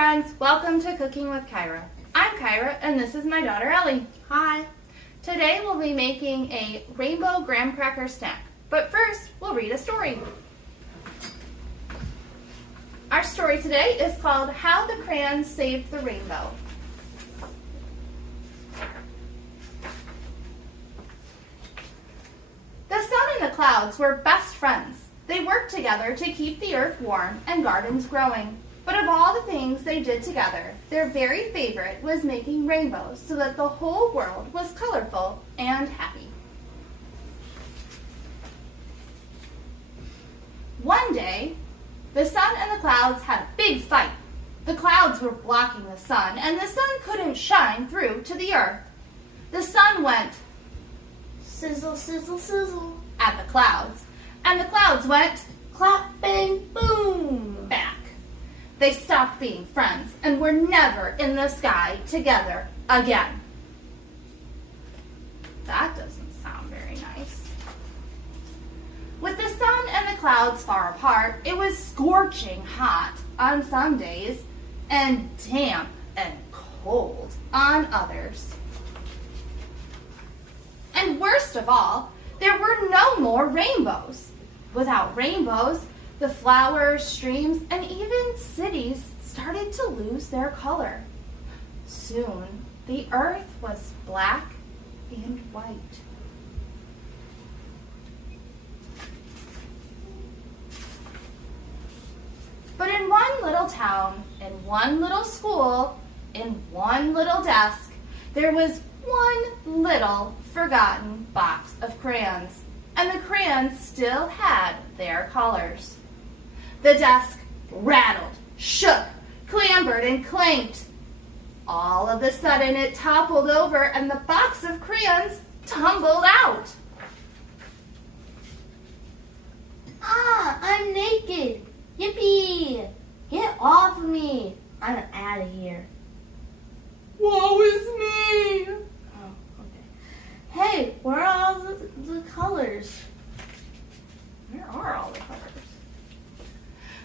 friends, welcome to Cooking with Kyra. I'm Kyra and this is my daughter Ellie. Hi. Today we'll be making a rainbow graham cracker snack, but first we'll read a story. Our story today is called How the Crayons Saved the Rainbow. The sun and the clouds were best friends. They worked together to keep the earth warm and gardens growing. But of all the things they did together, their very favorite was making rainbows so that the whole world was colorful and happy. One day, the sun and the clouds had a big fight. The clouds were blocking the sun, and the sun couldn't shine through to the earth. The sun went Sizzle, sizzle, sizzle at the clouds, and the clouds went clap, bang, boom back. They stopped being friends and were never in the sky together again. That doesn't sound very nice. With the sun and the clouds far apart, it was scorching hot on some days and damp and cold on others. And worst of all, there were no more rainbows. Without rainbows, the flowers, streams, and even cities started to lose their color. Soon, the earth was black and white. But in one little town, in one little school, in one little desk, there was one little forgotten box of crayons, and the crayons still had their colors. The desk rattled, shook, clambered, and clanked. All of a sudden it toppled over and the box of crayons tumbled out. Ah, I'm naked. Yippee! Get off of me. I'm out of here. Woe is me! Oh, okay. Hey, where are all the colors? Where are all the colors?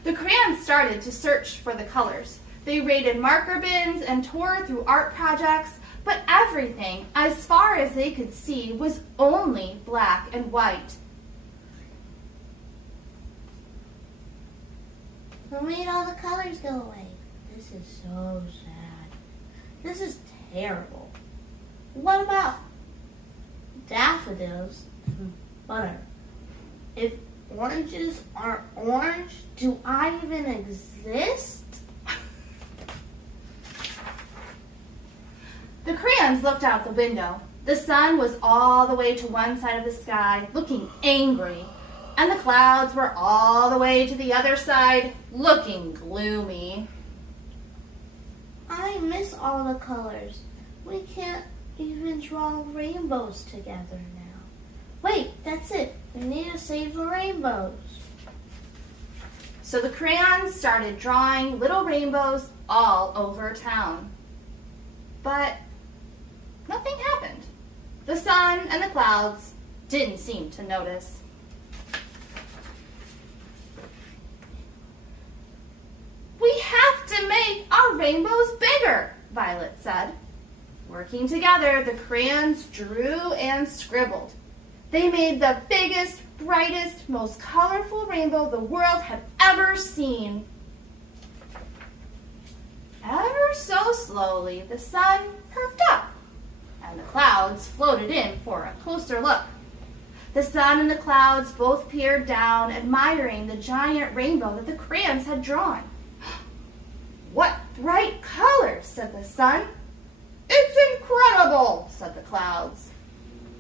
The crayons started to search for the colors. They raided marker bins and tore through art projects, but everything, as far as they could see, was only black and white. Who made all the colors go away? This is so sad. This is terrible. What about daffodils and butter? If oranges aren't orange, do I even exist? The crayons looked out the window. The sun was all the way to one side of the sky, looking angry, and the clouds were all the way to the other side, looking gloomy. I miss all the colors. We can't even draw rainbows together now. Wait, that's it. We need to save the rainbows. So the crayons started drawing little rainbows all over town. But nothing happened. The sun and the clouds didn't seem to notice. We have to make our rainbows bigger, Violet said. Working together, the crayons drew and scribbled. They made the biggest, brightest, most colorful rainbow the world had ever seen. Ever so slowly, the sun perked up, and the clouds floated in for a closer look. The sun and the clouds both peered down, admiring the giant rainbow that the crayons had drawn. "What bright colors," said the sun. "It's incredible," said the clouds.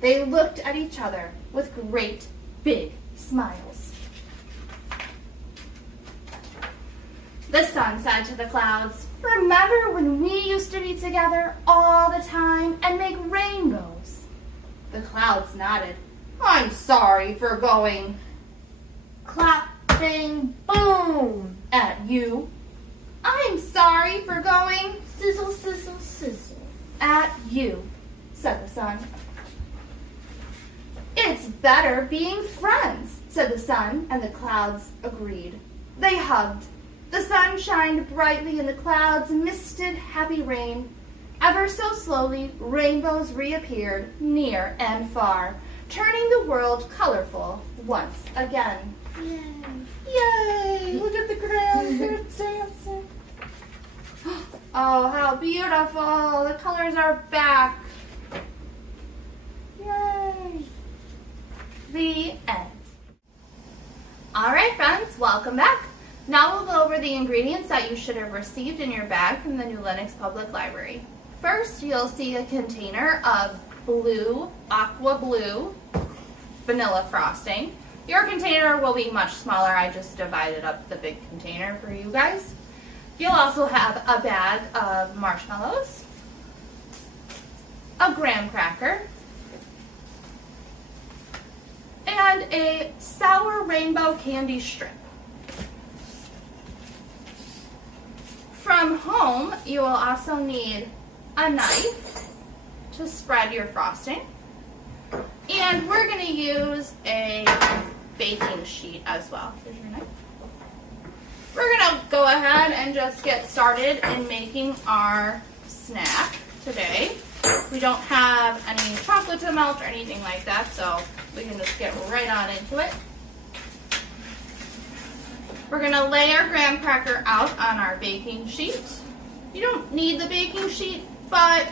They looked at each other with great, big smiles. The sun said to the clouds, "Remember when we used to be together all the time and make rainbows?" The clouds nodded. "I'm sorry for going Clap, bang, boom at you. I'm sorry for going sizzle, sizzle, sizzle at you," said the sun. "It's better being friends," said the sun, and the clouds agreed. They hugged, The sun shined brightly in the clouds, misted happy rain. Ever so slowly, rainbows reappeared near and far, turning the world colorful once again. Yay. Yay! Look at the grandkids dancing. Oh, how beautiful! The colors are back. Yay! The end. All right, friends, welcome back. Now we'll go over the ingredients that you should have received in your bag from the New Lenox Public Library. First, you'll see a container of blue, aqua blue, vanilla frosting. Your container will be much smaller. I just divided up the big container for you guys. You'll also have a bag of marshmallows, a graham cracker, and a sour rainbow candy strip. From home, you will also need a knife to spread your frosting. And we're going to use a baking sheet as well. Here's your knife. We're going to go ahead and just get started in making our snack today. We don't have any chocolate to melt or anything like that, so we can just get right on into it. We're going to lay our graham cracker out on our baking sheet. You don't need the baking sheet, but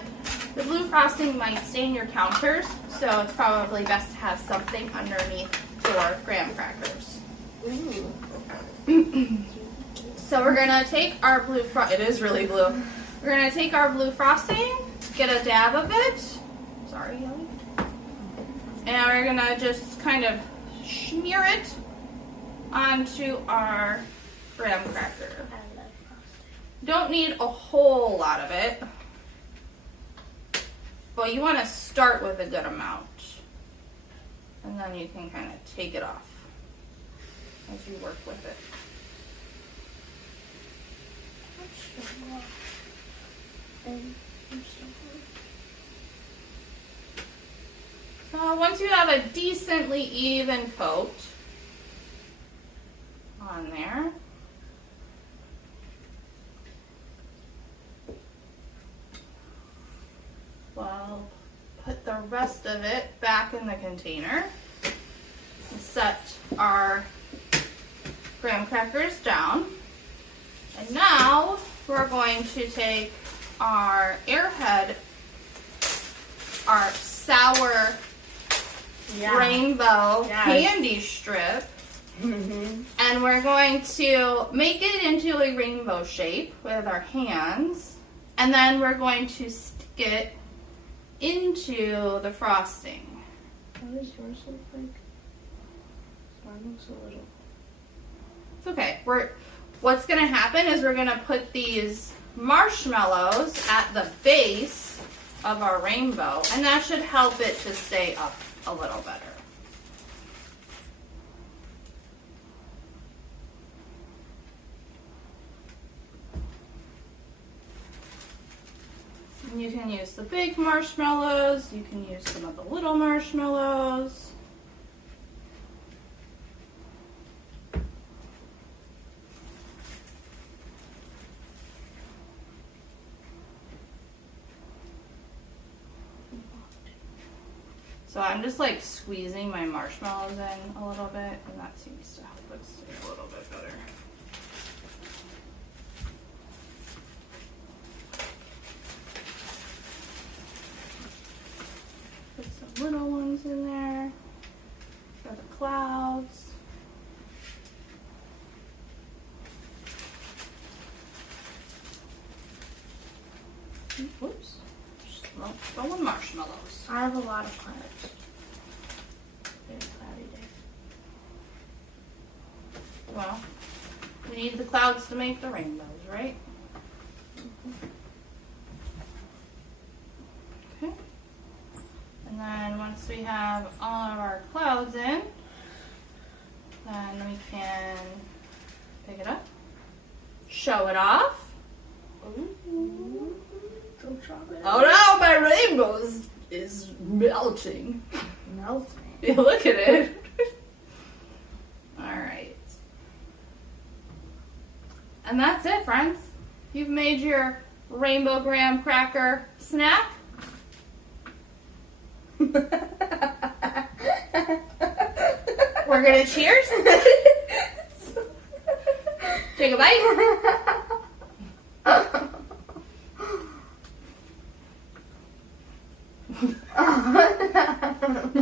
the blue frosting might stain your counters, so it's probably best to have something underneath your graham crackers. So we're going to take our blue it is really blue. We're going to take our blue frosting, get a dab of it. Sorry, Ellie. And we're going to just kind of smear it onto our graham cracker. I love frosting. Don't need a whole lot of it, but you want to start with a good amount, and then you can kind of take it off as you work with it. So once you have a decently even coat on there, we'll put the rest of it back in the container and set our graham crackers down. And now we're going to take our Airhead, our sour rainbow candy strip, and we're going to make it into a rainbow shape with our hands, and then we're going to stick it into the frosting. What does yours look like? Mine looks a little. It's okay. What's going to happen is we're going to put these marshmallows at the base of our rainbow, and that should help it to stay up a little better. And you can use the big marshmallows, you can use some of the little marshmallows. So I'm just like squeezing my marshmallows in a little bit, and that seems to help it stay a little bit better. Put some little ones in there for the clouds. Whoops. Just throwing marshmallows. I have a lot of clouds. It's a cloudy day. Well, we need the clouds to make the rainbows, right? Okay. And then once we have all of our clouds in, then we can pick it up, show it off. Ooh. Don't drop it. Oh no, my rainbow is melting. Melting. Yeah, look at it. All right. And that's it, friends. You've made your rainbow graham cracker snack. We're gonna cheers. Take a bite.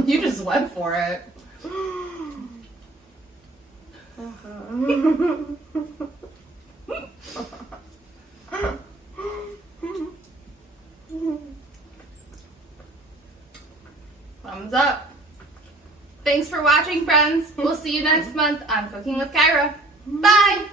You just went for it. Thumbs up. Thanks for watching, friends. We'll see you next month on Cooking with Kyra. Bye!